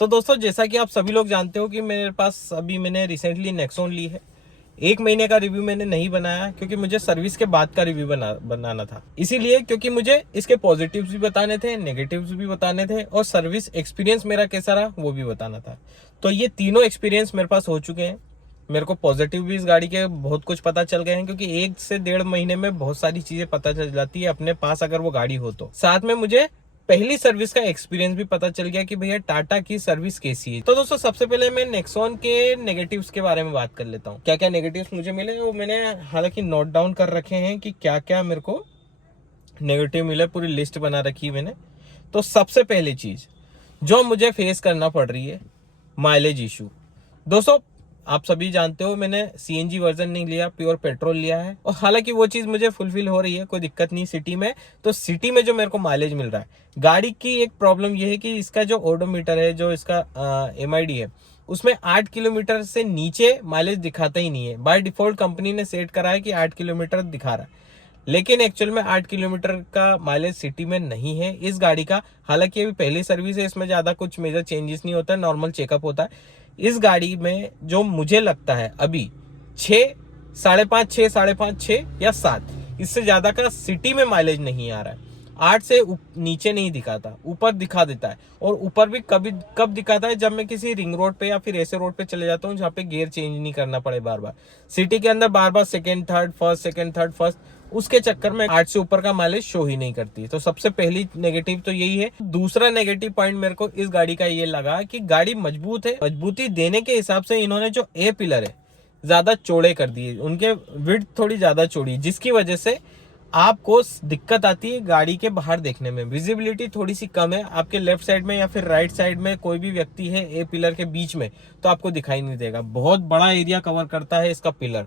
तो दोस्तों, जैसा कि आप सभी लोग जानते हो कि मेरे पास अभी मैंने रिसेंटली नेक्सॉन ली है। 1 महीने का रिव्यू मैंने नहीं बनाया क्योंकि मुझे सर्विस के बाद का रिव्यू बनाना था। इसीलिए क्योंकि मुझे इसके पॉजिटिव्स भी बताने थे, नेगेटिव्स भी बताने थे और सर्विस एक्सपीरियंस मेरा कैसा रहा वो भी बताना था। तो ये तीनों एक्सपीरियंस मेरे पास हो चुके हैं। मेरे को पॉजिटिव भी इस गाड़ी के बहुत कुछ पता चल गए हैं क्योंकि 1 से 1.5 महीने में बहुत सारी चीजें पता चल जाती है अपने पास अगर वो गाड़ी हो तो। साथ में मुझे पहली सर्विस का एक्सपीरियंस भी पता चल गया कि भैया टाटा की सर्विस कैसी है। तो दोस्तों, सबसे पहले मैं नेक्सॉन के नेगेटिव्स के बारे में बात कर लेता हूँ। क्या क्या नेगेटिव्स मुझे मिले वो मैंने हालांकि नोट डाउन कर रखे हैं कि क्या क्या मेरे को नेगेटिव मिले, पूरी लिस्ट बना रखी है मैंने। तो सबसे पहली चीज जो मुझे फेस करना पड़ रही है, माइलेज इशू। दोस्तों, आप सभी जानते हो मैंने सीएनजी वर्जन नहीं लिया, प्योर पेट्रोल लिया है और हालांकि वो चीज मुझे फुलफिल हो रही है, कोई दिक्कत नहीं सिटी में। तो सिटी में जो मेरे को माइलेज मिल रहा है, गाड़ी की एक प्रॉब्लम ये है कि इसका जो ओडोमीटर है, जो इसका एमआईडी है, उसमें 8 किलोमीटर से नीचे माइलेज दिखाता ही नहीं है। बाय डिफॉल्ट कंपनी ने सेट करा है कि 8 किलोमीटर दिखा रहा है, लेकिन एक्चुअल में 8 किलोमीटर का माइलेज सिटी में नहीं है इस गाड़ी का। हालांकि अभी पहली सर्विस है, इसमें ज्यादा कुछ मेजर चेंजेस नहीं होता है, नॉर्मल चेकअप होता है। इस गाड़ी में जो मुझे लगता है अभी 6, 5.5, 6, 5.5, 6 या 7, इससे ज्यादा का सिटी में माइलेज नहीं आ रहा है। 8 से नीचे नहीं दिखाता, ऊपर दिखा देता है। और ऊपर भी कब दिखाता है, जब मैं किसी रिंग रोड पे या फिर ऐसे रोड पे चले जाता हूँ जहाँ पे गियर चेंज नहीं करना पड़े बार बार। सिटी के अंदर बार बार सेकंड थर्ड फर्स्ट, उसके चक्कर में 8 से ऊपर का माइलेज शो ही नहीं करती। तो सबसे पहली नेगेटिव तो यही है। दूसरा नेगेटिव पॉइंट मेरे को इस गाड़ी का ये लगा कि गाड़ी मजबूत है, मजबूती देने के हिसाब से इन्होंने जो ए पिलर है ज्यादा चौड़े कर दिए, उनके विड्थ थोड़ी ज्यादा चौड़ी, जिसकी वजह से आपको दिक्कत आती है गाड़ी के बाहर देखने में। विजिबिलिटी थोड़ी सी कम है, आपके लेफ्ट साइड में या फिर राइट साइड में कोई भी व्यक्ति है ए पिलर के बीच में तो आपको दिखाई नहीं देगा। बहुत बड़ा एरिया कवर करता है इसका पिलर,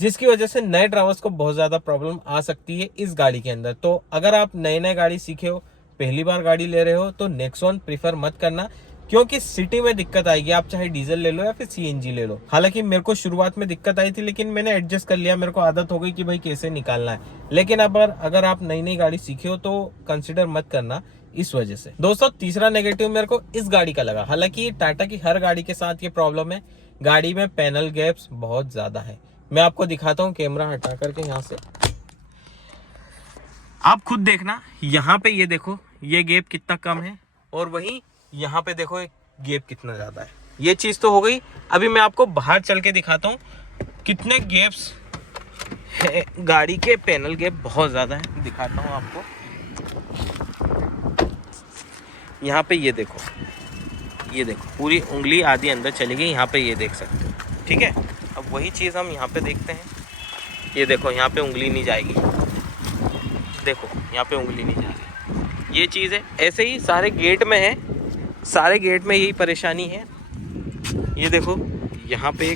जिसकी वजह से नए ड्राइवर्स को बहुत ज्यादा प्रॉब्लम आ सकती है इस गाड़ी के अंदर। तो अगर आप नए गाड़ी सीखे हो, पहली बार गाड़ी ले रहे हो, तो नेक्सॉन प्रीफर मत करना क्योंकि सिटी में दिक्कत आएगी। आप चाहे डीजल ले लो या फिर सीएनजी ले लो। हालांकि मेरे को शुरुआत में दिक्कत आई थी, लेकिन मैंने एडजस्ट कर लिया, मेरे को आदत हो गई कि भाई कैसे निकालना है। लेकिन अब अगर आप नई गाड़ी सीखे हो तो कंसिडर मत करना इस वजह से। दोस्तों, तीसरा नेगेटिव मेरे को इस गाड़ी का लगा, हालांकि टाटा की हर गाड़ी के साथ ये प्रॉब्लम है, गाड़ी में पैनल गैप्स बहुत ज्यादा है। मैं आपको दिखाता हूँ, कैमरा हटा करके यहाँ से आप खुद देखना। यहाँ पे ये देखो, ये गैप कितना कम है और वहीं यहाँ पे देखो गैप कितना ज्यादा है। ये चीज तो हो गई। अभी मैं आपको बाहर चल के दिखाता हूँ कितने गैप्स है। गाड़ी के पैनल गैप बहुत ज्यादा है, दिखाता हूँ आपको। यहाँ पे ये देखो पूरी उंगली आधी अंदर चली गई, यहाँ पे ये देख सकते हो, ठीक है। अब वही चीज़ हम यहाँ पे देखते हैं। ये देखो, यहाँ पे उंगली नहीं जाएगी, देखो यहाँ पे उंगली नहीं जा रही। ये चीज़ है, ऐसे ही सारे गेट में है, सारे गेट में यही परेशानी है। ये देखो, यहाँ पे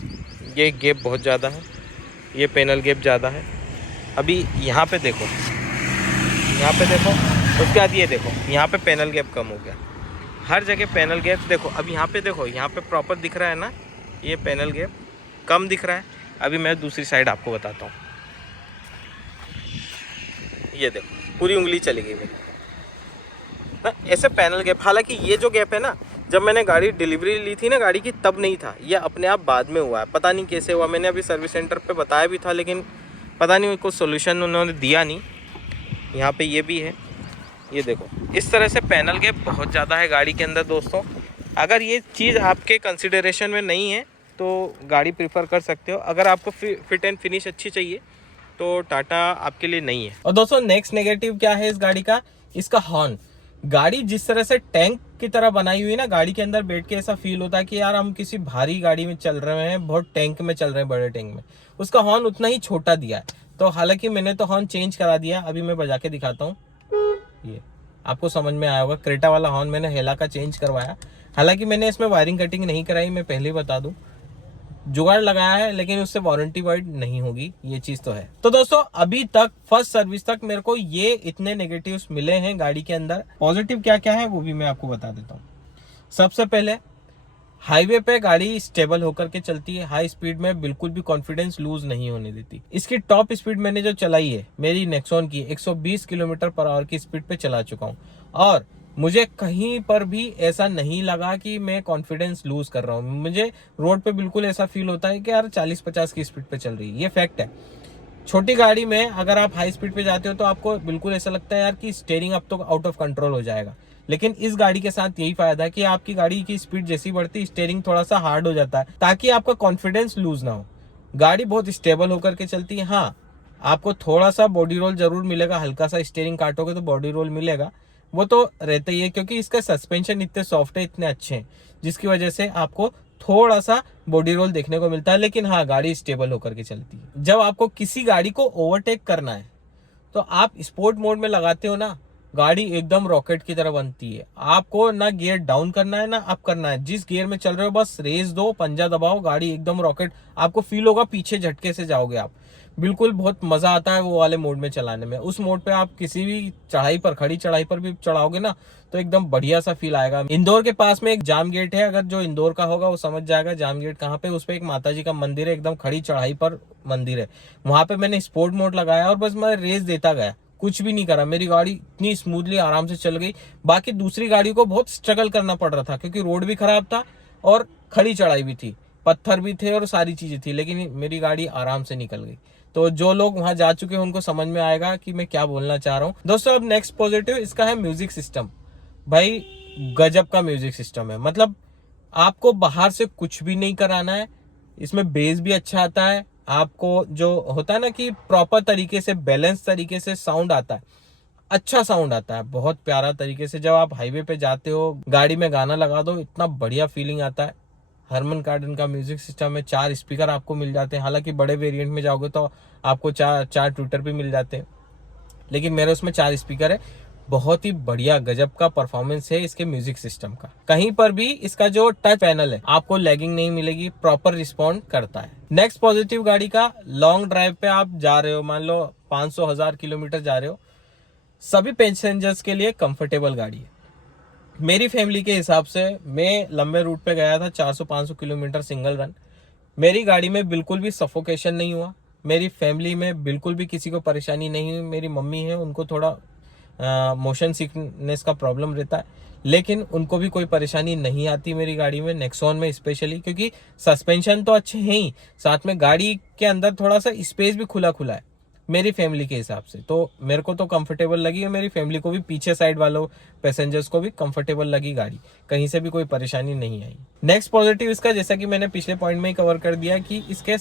ये गैप बहुत ज़्यादा है, ये पैनल गैप ज़्यादा है। अभी यहाँ पे देखो, उसके बाद ये देखो, यहाँ पे पैनल गैप कम हो गया। हर जगह पैनल गैप देखो। अब यहाँ पे देखो, यहाँ पे प्रॉपर दिख रहा है ना, ये पैनल गैप कम दिख रहा है। अभी मैं दूसरी साइड आपको बताता हूँ। ये देखो, पूरी उंगली चली गई मेरी ना, ऐसे पैनल गैप। हालांकि ये जो गैप है ना, जब मैंने गाड़ी डिलीवरी ली थी ना गाड़ी की, तब नहीं था, ये अपने आप बाद में हुआ है। पता नहीं कैसे हुआ, मैंने अभी सर्विस सेंटर पे बताया भी था, लेकिन पता नहीं कोई सोल्यूशन उन्होंने दिया नहीं। यहाँ पे ये भी है, ये देखो, इस तरह से पैनल गैप बहुत ज़्यादा है गाड़ी के अंदर। दोस्तों, अगर ये चीज़ आपके कंसिडरेशन में नहीं है तो गाड़ी प्रीफर कर सकते हो। अगर आपको फिट एंड फिनिश अच्छी चाहिए तो टाटा आपके लिए नहीं है। और दोस्तों, नेक्स्ट नेगेटिव क्या है इस गाड़ी का, इसका हॉर्न। गाड़ी जिस तरह से टैंक की तरह बनाई हुई है ना, गाड़ी के अंदर बैठ के ऐसा फील होता है कि यार हम किसी भारी गाड़ी में चल रहे हैं, बहुत टैंक में चल रहे हैं, बड़े टैंक में। उसका हॉर्न उतना ही छोटा दिया है। तो हालांकि मैंने तो हॉर्न चेंज करा दिया, अभी मैं बजा के दिखाता हूँ। ये आपको समझ में आया होगा, क्रेटा वाला हॉर्न मैंने हेला का चेंज करवाया। हालांकि मैंने इसमें वायरिंग कटिंग नहीं कराई, मैं पहले ही बता दूं, जुगाड़ लगाया है, लेकिन उससे वारंटी वाइड नहीं होगी, ये चीज तो है। तो दोस्तों, अभी तक फर्स्ट सर्विस तक मेरे को ये इतने नेगेटिव्स मिले हैं गाड़ी के अंदर। पॉजिटिव क्या क्या है वो भी मैं आपको बता देता हूँ। सबसे पहले, हाईवे पे गाड़ी स्टेबल होकर के चलती है, हाई स्पीड में बिल्कुल भी कॉन्फिडेंस लूज नहीं होने देती। इसकी टॉप स्पीड मैंने जो चलाई है मेरी नेक्सॉन की, 120 किलोमीटर पर आवर की स्पीड पे चला चुका हूँ और मुझे कहीं पर भी ऐसा नहीं लगा कि मैं कॉन्फिडेंस लूज कर रहा हूँ। मुझे रोड पे बिल्कुल ऐसा फील होता है कि यार 40-50 की स्पीड पे चल रही है, ये फैक्ट है। छोटी गाड़ी में अगर आप हाई स्पीड पे जाते हो तो आपको बिल्कुल ऐसा लगता है यार कि स्टीयरिंग अब तो आउट ऑफ कंट्रोल हो जाएगा। लेकिन इस गाड़ी के साथ यही फायदा है कि आपकी गाड़ी की स्पीड जैसी बढ़ती, स्टीयरिंग थोड़ा सा हार्ड हो जाता है ताकि आपका कॉन्फिडेंस लूज ना हो। गाड़ी बहुत स्टेबल होकर के चलती है। हाँ, आपको थोड़ा सा बॉडी रोल जरूर मिलेगा, हल्का सा स्टीयरिंग काटोगे तो बॉडी रोल मिलेगा, वो तो रहता ही है, क्योंकि इसका सस्पेंशन इतने सॉफ्ट है, इतने अच्छे हैं, जिसकी वजह से आपको थोड़ा सा बॉडी रोल देखने को मिलता है। लेकिन हाँ, गाड़ी स्टेबल होकर के चलती है। जब आपको किसी गाड़ी को ओवरटेक करना है तो आप स्पोर्ट मोड में लगाते हो ना, गाड़ी एकदम रॉकेट की तरह बनती है। आपको ना गियर डाउन करना है ना अप करना है, जिस गियर में चल रहे हो बस रेस दो, पंजा दबाओ, गाड़ी एकदम रॉकेट। आपको फील होगा पीछे झटके से जाओगे आप, बिल्कुल बहुत मजा आता है वो वाले मोड में चलाने में। उस मोड पे आप किसी भी चढ़ाई पर, खड़ी चढ़ाई पर भी चढ़ाओगे ना तो एकदम बढ़िया सा फील आएगा। इंदौर के पास में एक जाम गेट है, अगर जो इंदौर का होगा वो समझ जाएगा जाम गेट कहाँ पे। उस पे एक माता जी का मंदिर है, एकदम खड़ी चढ़ाई पर मंदिर है। वहां पे मैंने स्पोर्ट मोड लगाया और बस मैं रेस देता गया, कुछ भी नहीं करा। मेरी गाड़ी इतनी स्मूथली आराम से चल गई। बाकी दूसरी गाड़ी को बहुत स्ट्रगल करना पड़ रहा था क्योंकि रोड भी खराब था और खड़ी चढ़ाई भी थी, पत्थर भी थे और सारी चीजें थी, लेकिन मेरी गाड़ी आराम से निकल गई। तो जो लोग वहां जा चुके हैं उनको समझ में आएगा कि मैं क्या बोलना चाह रहा हूँ। दोस्तों, अब नेक्स्ट पॉजिटिव इसका है म्यूजिक सिस्टम। भाई गजब का म्यूजिक सिस्टम है, मतलब आपको बाहर से कुछ भी नहीं कराना है। इसमें बेस भी अच्छा आता है, आपको जो होता है ना कि प्रॉपर तरीके से, बैलेंस तरीके से साउंड आता है, अच्छा साउंड आता है, बहुत प्यारा तरीके से। जब आप हाईवे पे जाते हो, गाड़ी में गाना लगा दो, इतना बढ़िया फीलिंग आता है। हरमन कार्डन का म्यूजिक सिस्टम में 4 स्पीकर आपको मिल जाते हैं। हालांकि बड़े वेरिएंट में जाओगे तो आपको चार ट्विटर भी मिल जाते हैं, लेकिन मेरे उसमें 4 स्पीकर है। बहुत ही बढ़िया गजब का परफॉर्मेंस है इसके म्यूजिक सिस्टम का। कहीं पर भी इसका जो टच पैनल है आपको लैगिंग नहीं मिलेगी, प्रॉपर रिस्पॉन्ड करता है। नेक्स्ट पॉजिटिव गाड़ी का, लॉन्ग ड्राइव पे आप जा रहे हो, मान लो 500-1000 किलोमीटर जा रहे हो, सभी पैसेंजर्स के लिए कंफर्टेबल गाड़ी है। मेरी फैमिली के हिसाब से मैं लंबे रूट पे गया था, 400-500 किलोमीटर सिंगल रन। मेरी गाड़ी में बिल्कुल भी सफोकेशन नहीं हुआ, मेरी फैमिली में बिल्कुल भी किसी को परेशानी नहीं हुई। मेरी मम्मी है, उनको थोड़ा मोशन सिकनेस का प्रॉब्लम रहता है, लेकिन उनको भी कोई परेशानी नहीं आती मेरी गाड़ी में, नेक्सॉन में स्पेशली, क्योंकि सस्पेंशन तो अच्छे हैं ही, साथ में गाड़ी के अंदर थोड़ा सा स्पेस भी खुला खुला है मेरी फैमिली के हिसाब से। तो मेरे को तो कंफर्टेबल लगी और मेरी फैमिली को भी, पीछे साइड वालों पैसेंजर्स को भी कंफर्टेबल लगी गाड़ी, कहीं से भी कोई परेशानी नहीं आई। नेक्स्ट पॉजिटिव इसका, जैसा कि मैंने पिछले पॉइंट में ही कवर कर दिया, कि इसके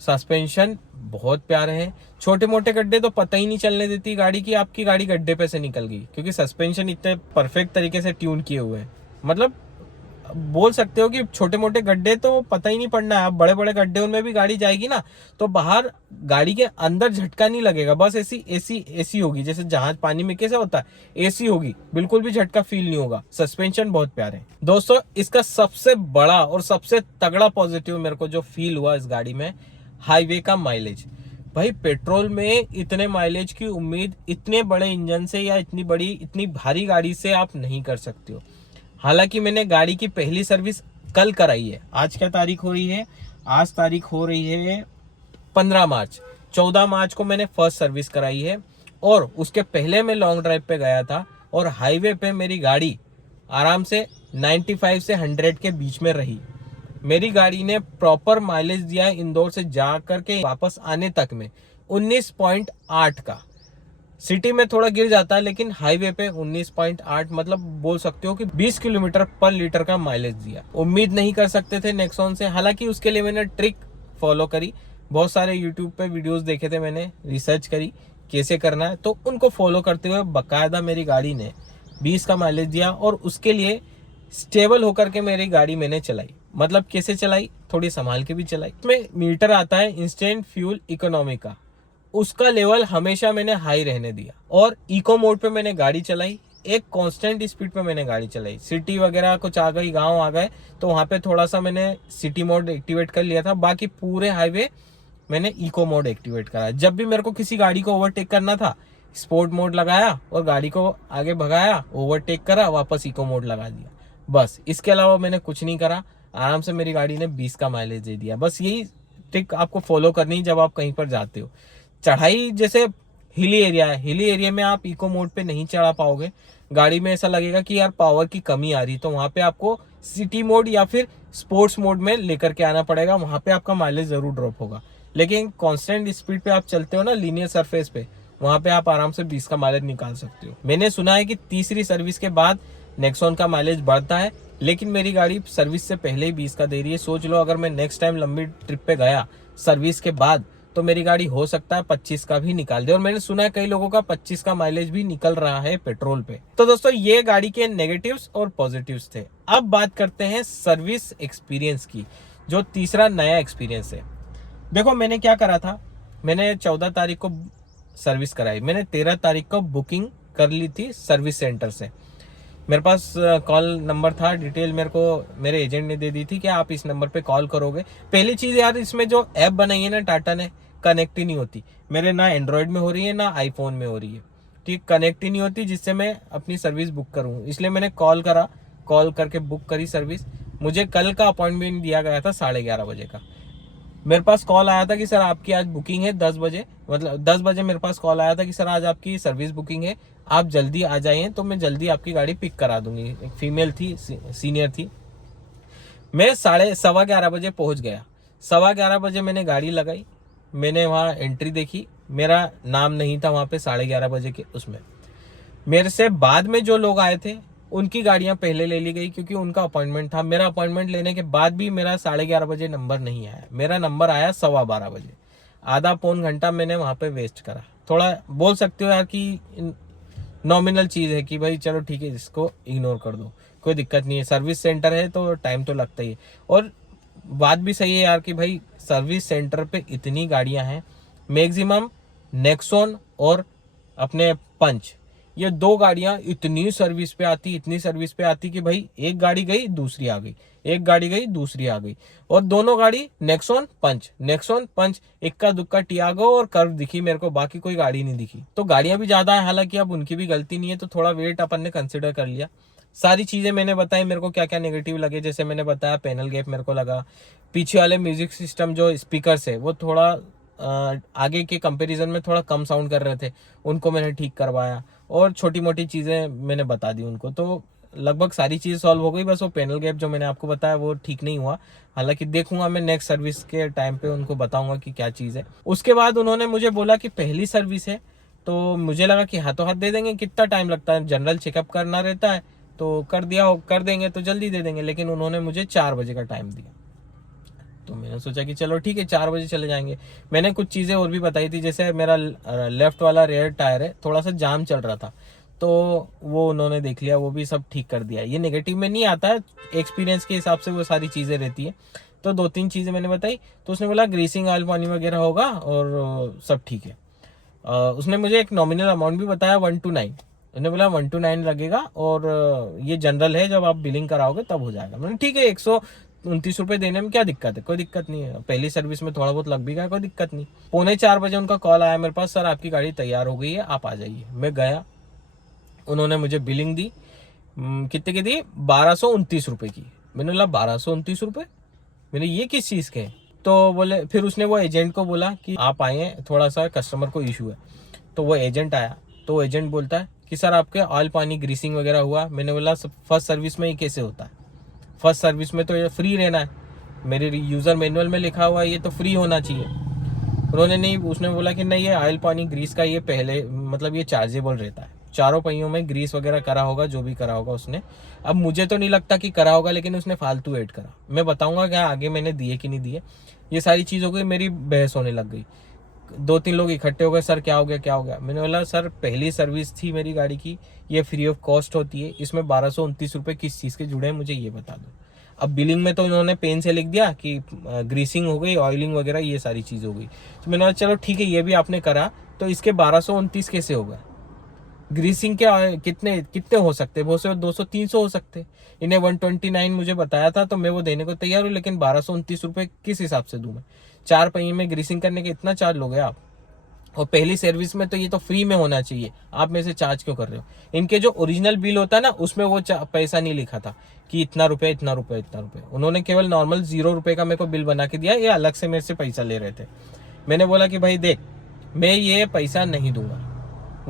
सस्पेंशन बहुत प्यारे हैं। छोटे मोटे गड्ढे तो पता ही नहीं चलने देती गाड़ी की आपकी गाड़ी गड्ढे पे से निकल गई, क्योंकि सस्पेंशन इतने परफेक्ट तरीके से ट्यून किए हुए हैं। मतलब बोल सकते हो कि छोटे मोटे गड्ढे तो पता ही नहीं पड़ना है। आप बड़े बड़े गड्ढे उनमें भी गाड़ी जाएगी ना तो बाहर गाड़ी के अंदर झटका नहीं लगेगा, बस ऐसी होगी, जैसे जहाज पानी में कैसे होता है, ऐसी होगी, बिल्कुल भी झटका फील नहीं होगा। सस्पेंशन बहुत प्यारे हैं दोस्तों। इसका सबसे बड़ा और सबसे तगड़ा पॉजिटिव मेरे को जो फील हुआ इस गाड़ी में, हाईवे का माइलेज। भाई पेट्रोल में इतने माइलेज की उम्मीद इतने बड़े इंजन से या इतनी भारी गाड़ी से आप नहीं कर सकते हो। हालांकि मैंने गाड़ी की पहली सर्विस कल कराई है। आज क्या तारीख हो रही है? आज तारीख हो रही है 15 मार्च। 14 मार्च को मैंने फर्स्ट सर्विस कराई है, और उसके पहले मैं लॉन्ग ड्राइव पे गया था और हाईवे पे मेरी गाड़ी आराम से 95 से 100 के बीच में रही। मेरी गाड़ी ने प्रॉपर माइलेज दिया है इंदौर से जा करके वापस आने तक में 19.8 का। सिटी में थोड़ा गिर जाता है, लेकिन हाईवे पे 19.8, मतलब बोल सकते हो कि 20 किलोमीटर पर लीटर का माइलेज दिया। उम्मीद नहीं कर सकते थे नेक्सॉन से। हालांकि उसके लिए मैंने ट्रिक फॉलो करी, बहुत सारे यूट्यूब पे वीडियोस देखे थे, मैंने रिसर्च करी कैसे करना है, तो उनको फॉलो करते हुए बकायदा मेरी गाड़ी ने 20 का माइलेज दिया। और उसके लिए स्टेबल होकर के मेरी गाड़ी मैंने चलाई। मतलब कैसे चलाई, थोड़ी संभाल के भी चलाई। इसमें मीटर आता है इंस्टेंट फ्यूल इकोनॉमी का, उसका लेवल हमेशा मैंने हाई रहने दिया और इको मोड पे मैंने गाड़ी चलाई। एक कांस्टेंट स्पीड पे मैंने गाड़ी चलाई। सिटी वगैरह कुछ आ गई, गांव आ गए तो वहां पे थोड़ा सा मैंने सिटी मोड एक्टिवेट कर लिया था। बाकी पूरे हाईवे मैंने इको मोड एक्टिवेट करा। जब भी मेरे को किसी गाड़ी को ओवरटेक करना था, स्पोर्ट मोड लगाया और गाड़ी को आगे भगाया, ओवरटेक करा, वापस इको मोड लगा दिया, बस। इसके अलावा मैंने कुछ नहीं करा। आराम से मेरी गाड़ी ने 20 का माइलेज दे दिया। बस यही ट्रिक आपको फॉलो करनी है जब आप कहीं पर जाते हो। चढ़ाई जैसे हिली एरिया है, हिली एरिया में आप इको मोड पे नहीं चढ़ा पाओगे, गाड़ी में ऐसा लगेगा कि यार पावर की कमी आ रही, तो वहाँ पे आपको सिटी मोड या फिर स्पोर्ट्स मोड में लेकर के आना पड़ेगा, वहाँ पे आपका माइलेज ज़रूर ड्रॉप होगा। लेकिन कांस्टेंट स्पीड पे आप चलते हो ना लीनियर सरफेस पे, वहाँ पे आप आराम से 20 का माइलेज निकाल सकते हो। मैंने सुना है कि तीसरी सर्विस के बाद नेक्सॉन का माइलेज बढ़ता है, लेकिन मेरी गाड़ी सर्विस से पहले ही 20 का दे रही है। सोच लो अगर मैं नेक्स्ट टाइम लंबी ट्रिप पे गया सर्विस के बाद, तो मेरी गाड़ी हो सकता है 25 का भी निकाल दे। और मैंने सुना है कई लोगों का 25 का माइलेज भी निकल रहा है पेट्रोल पे। तो दोस्तों ये गाड़ी के नेगेटिव्स और पॉजिटिव्स थे। अब बात करते हैं सर्विस एक्सपीरियंस की, जो तीसरा नया एक्सपीरियंस है। देखो मैंने क्या करा था, मैंने 14 तारीख को सर्विस कराई, मैंने 13 तारीख को बुकिंग कर ली थी सर्विस सेंटर से। मेरे पास कॉल नंबर था, डिटेल मेरे को मेरे एजेंट ने दे दी थी कि आप इस नंबर पे कॉल करोगे। पहली चीज़ यार, इसमें जो ऐप बनाई है ना टाटा ने, कनेक्ट ही नहीं होती मेरे, ना एंड्रॉयड में हो रही है ना आईफोन में हो रही है, ठीक, कनेक्ट ही नहीं होती जिससे मैं अपनी सर्विस बुक करूँ। इसलिए मैंने कॉल करा, कॉल करके बुक करी सर्विस। मुझे कल का अपॉइंटमेंट दिया गया था 11:30 बजे का। मेरे पास कॉल आया था कि सर आपकी आज बुकिंग है 10 बजे, मतलब 10 बजे मेरे पास कॉल आया था कि सर आज आपकी सर्विस बुकिंग है, आप जल्दी आ जाइए तो मैं जल्दी आपकी गाड़ी पिक करा दूंगी। एक फीमेल थी, सीनियर थी। मैं 11:15 बजे पहुंच गया। 11:15 बजे मैंने गाड़ी लगाई, मैंने वहाँ एंट्री देखी, मेरा नाम नहीं था वहाँ पे 11:30 बजे के उसमें। मेरे से बाद में जो लोग आए थे उनकी गाड़ियां पहले ले ली गई क्योंकि उनका अपॉइंटमेंट था। मेरा अपॉइंटमेंट लेने के बाद भी मेरा 11:30 बजे नंबर नहीं आया, मेरा नंबर आया 12:15 बजे। आधा पौन घंटा मैंने वहां पे वेस्ट करा। थोड़ा बोल सकते हो यार कि नॉमिनल चीज है कि भाई चलो ठीक है इसको इग्नोर कर दो, कोई दिक्कत नहीं है, सर्विस सेंटर है तो टाइम तो लगता ही है। और बात भी सही है यार कि भाई सर्विस सेंटर पे इतनी गाड़ियां हैं, मैक्सिमम नेक्सॉन और अपने पंच, ये दो गाड़ियां इतनी सर्विस पे आती, इतनी सर्विस पे आती कि भाई एक गाड़ी गई दूसरी आ गई, एक गाड़ी गई दूसरी आ गई। और दोनों गाड़ी नेक्सॉन पंच, नेक्सॉन पंच, इक्का दुक्का टियागो और कर्व दिखी मेरे को, बाकी कोई गाड़ी नहीं दिखी। तो गाड़ियां भी ज्यादा है, हालांकि अब उनकी भी गलती नहीं है, तो थोड़ा वेट अपन ने कंसिडर कर लिया। सारी चीजें मैंने बताई मेरे को क्या क्या नेगेटिव लगे। जैसे मैंने बताया पैनल गैप मेरे को लगा, पीछे वाले म्यूजिक सिस्टम जो स्पीकर्स है वो थोड़ा आगे के कंपैरिजन में थोड़ा कम साउंड कर रहे थे, उनको मैंने ठीक करवाया। और छोटी मोटी चीज़ें मैंने बता दी उनको, तो लगभग सारी चीज़ सॉल्व हो गई। बस वो पैनल गैप जो मैंने आपको बताया वो ठीक नहीं हुआ, हालांकि देखूंगा मैं नेक्स्ट सर्विस के टाइम पे उनको बताऊंगा कि क्या चीज़ है। उसके बाद उन्होंने मुझे बोला कि पहली सर्विस है, तो मुझे लगा कि हाथों हाथ दे देंगे, कितना टाइम लगता है, जनरल चेकअप करना रहता है तो कर देंगे तो जल्दी दे देंगे। लेकिन उन्होंने मुझे 4 बजे का टाइम दिया, तो मैंने सोचा कि चलो ठीक है 4 बजे चले जाएंगे। मैंने कुछ चीज़ें और भी बताई थी, जैसे मेरा लेफ्ट वाला रेयर टायर है थोड़ा सा जाम चल रहा था, तो वो उन्होंने देख लिया, वो भी सब ठीक कर दिया। ये नेगेटिव में नहीं आता है, एक्सपीरियंस के हिसाब से वो सारी चीज़ें रहती है। तो 2-3 चीज़ें मैंने बताई, तो उसने बोला ग्रीसिंग ऑयल पानी वगैरह होगा और सब ठीक है। उसने मुझे एक नॉमिनल अमाउंट भी बताया 1 to 9, उसने बोला 1 to 9 लगेगा और ये जनरल है, जब आप बिलिंग कराओगे तब हो जाएगा। मैंने ठीक है 129 रुपये देने में क्या दिक्कत है, कोई दिक्कत नहीं है, पहली सर्विस में थोड़ा बहुत लग भी गया, कोई दिक्कत नहीं। 3:45 बजे उनका कॉल आया मेरे पास, सर आपकी गाड़ी तैयार हो गई है आप आ जाइए। मैं गया, उन्होंने मुझे बिलिंग दी, कितने की दी, 1229 रुपये की। मैंने बोला 1229 रुपये, मैंने ये किस चीज़ के हैं? तो बोले, फिर उसने वो एजेंट को बोला कि आप आए हैं, थोड़ा सा कस्टमर को इशू है। तो वो एजेंट आया, तो एजेंट बोलता है कि सर आपके ऑयल पानी ग्रीसिंग वगैरह हुआ। मैंने बोला फर्स्ट सर्विस में ये कैसे होता है, फर्स्ट सर्विस में तो ये फ्री रहना है, मेरे यूज़र मैनुअल में लिखा हुआ है ये तो फ्री होना चाहिए। उन्होंने नहीं, उसने बोला कि नहीं ये ऑयल पानी ग्रीस का ये पहले मतलब ये चार्जेबल रहता है, चारों पहियों में ग्रीस वगैरह करा होगा, जो भी करा होगा उसने। अब मुझे तो नहीं लगता कि करा होगा, लेकिन उसने फालतू ऐड करा। मैं बताऊंगा क्या आगे मैंने दिए कि नहीं दिए। ये सारी चीज़ हो गई, मेरी बहस होने लग गई। 2-3 लोग इकट्ठे हो गए, सर क्या हो गया क्या हो गया। मैंने बोला सर पहली सर्विस थी मेरी गाड़ी की, ये फ्री ऑफ कॉस्ट होती है, इसमें 1229 रुपये किस चीज़ के जुड़े हैं मुझे ये बता दो। अब बिलिंग में तो इन्होंने पेन से लिख दिया कि ग्रीसिंग हो गई, ऑयलिंग वगैरह ये सारी चीज़ हो गई। तो मैंने बोला चलो ठीक है ये भी आपने करा, तो इसके 1229 कैसे होगा? ग्रीसिंग के कितने कितने हो सकते, बहुत से 200-300 हो सकते। इन्हें 129 मुझे बताया था, तो मैं वो देने को तैयार हूँ, लेकिन 1229 रुपये किस हिसाब से दूँ मैं? 4 पहिए में ग्रीसिंग करने के इतना चार्ज लोगे आप? और पहली सर्विस में तो ये तो फ्री में होना चाहिए, आप में से चार्ज क्यों कर रहे हो? इनके जो ओरिजिनल बिल होता है ना, उसमें वो पैसा नहीं लिखा था कि इतना रुपये इतना रुपये इतना रुपये। उन्होंने केवल नॉर्मल 0 रुपये का मेरे को बिल बना के दिया, ये अलग से मेरे से पैसा ले रहे थे। मैंने बोला कि भाई देख, मैं ये पैसा नहीं दूंगा,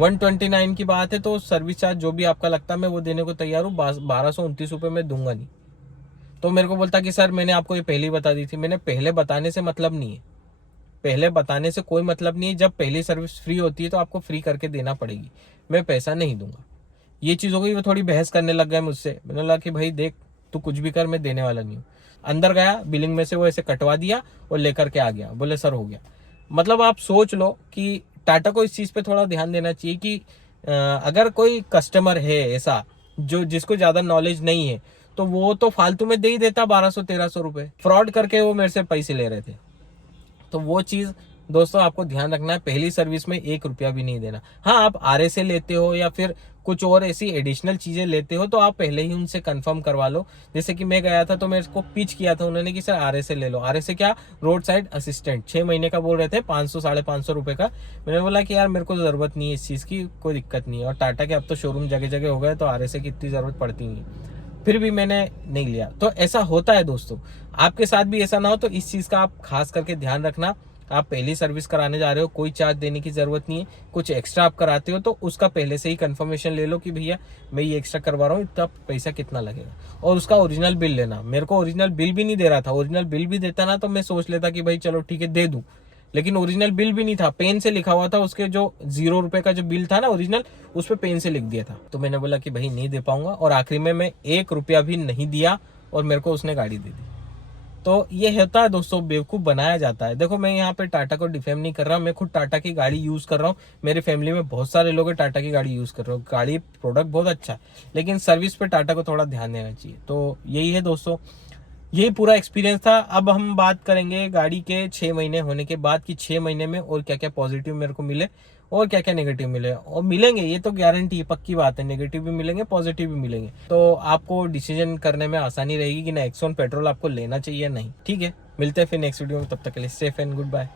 129 की बात है तो सर्विस चार्ज जो भी आपका लगता है मैं वो देने को तैयार हूँ। 1229 रुपये में दूंगा नहीं। तो मेरे को बोलता कि सर मैंने आपको ये पहले ही बता दी थी। मैंने पहले बताने से मतलब नहीं है, पहले बताने से कोई मतलब नहीं है। जब पहली सर्विस फ्री होती है तो आपको फ्री करके देना पड़ेगी, मैं पैसा नहीं दूंगा। ये चीज़ हो गई। वो थोड़ी बहस करने लग गया मुझसे। मैंने बोला कि भाई देख, तू कुछ भी कर, मैं देने वाला नहीं हूँ। अंदर गया, बिलिंग में से वो ऐसे कटवा दिया और लेकर के आ गया। बोले सर हो गया। मतलब आप सोच लो कि टाटा को इस चीज़ पे थोड़ा ध्यान देना चाहिए कि अगर कोई कस्टमर है ऐसा जो जिसको ज़्यादा नॉलेज नहीं है तो वो तो फालतू में दे ही देता 1200-1300 रुपये। फ्रॉड करके वो मेरे से पैसे ले रहे थे। तो वो चीज़ दोस्तों आपको ध्यान रखना है, पहली सर्विस में 1 रुपया भी नहीं देना। हाँ, आप RSA लेते हो या फिर कुछ और ऐसी एडिशनल चीज़ें लेते हो तो आप पहले ही उनसे कंफर्म करवा लो। जैसे कि मैं गया था तो मेरे को पिच किया था उन्होंने कि सर RSA ले लो। RSA क्या, रोड साइड असिस्टेंट, 6 महीने का बोल रहे थे, 500-550 रुपये का। मैंने बोला कि यार मेरे को ज़रूरत नहीं है इस चीज़ की, कोई दिक्कत नहीं है। और टाटा के अब तो शोरूम जगह जगह हो गए तो RSA की इतनी ज़रूरत पड़ती नहीं है। फिर भी मैंने नहीं लिया। तो ऐसा होता है दोस्तों, आपके साथ भी ऐसा ना हो। तो इस चीज़ का आप खास करके ध्यान रखना। आप पहली सर्विस कराने जा रहे हो, कोई चार्ज देने की ज़रूरत नहीं है। कुछ एक्स्ट्रा आप कराते हो तो उसका पहले से ही कंफर्मेशन ले लो कि भैया मैं ये एक्स्ट्रा करवा रहा हूँ, इतना पैसा कितना लगेगा। और उसका ओरिजिनल बिल लेना। मेरे को ओरिजिनल बिल भी नहीं दे रहा था। ओरिजिनल बिल भी देता ना तो मैं सोच लेता कि भाई चलो ठीक है दे दूँ, लेकिन ओरिजिनल बिल भी नहीं था। पेन से लिखा हुआ था, उसके जो 0 रुपए का जो बिल था ना ओरिजिनल, उस पर पेन से लिख दिया था। तो मैंने बोला कि भाई नहीं दे पाऊंगा, और आखिरी में मैं 1 रुपया भी नहीं दिया और मेरे को उसने गाड़ी दे दी। तो ये होता है दोस्तों, बेवकूफ़ बनाया जाता है। देखो मैं यहाँ पे टाटा को डिफेम नहीं कर रहा, मैं खुद टाटा की गाड़ी यूज़ कर रहा हूँ। मेरी फैमिली में बहुत सारे लोग टाटा की गाड़ी यूज़ कर रहे हो। गाड़ी प्रोडक्ट बहुत अच्छा है, लेकिन सर्विस पे टाटा को थोड़ा ध्यान देना चाहिए। तो यही है दोस्तों, यही पूरा एक्सपीरियंस था। अब हम बात करेंगे गाड़ी के 6 महीने होने के बाद कि 6 महीने में और क्या क्या पॉजिटिव मेरे को मिले और क्या क्या नेगेटिव मिले। और मिलेंगे, ये तो गारंटी है, पक्की बात है, नेगेटिव भी मिलेंगे पॉजिटिव भी मिलेंगे। तो आपको डिसीजन करने में आसानी रहेगी कि नेक्सॉन पेट्रोल आपको लेना चाहिए या नहीं। ठीक है, मिलते हैं फिर नेक्स्ट वीडियो में, तब तक के लिए सेफ एंड गुड बाय।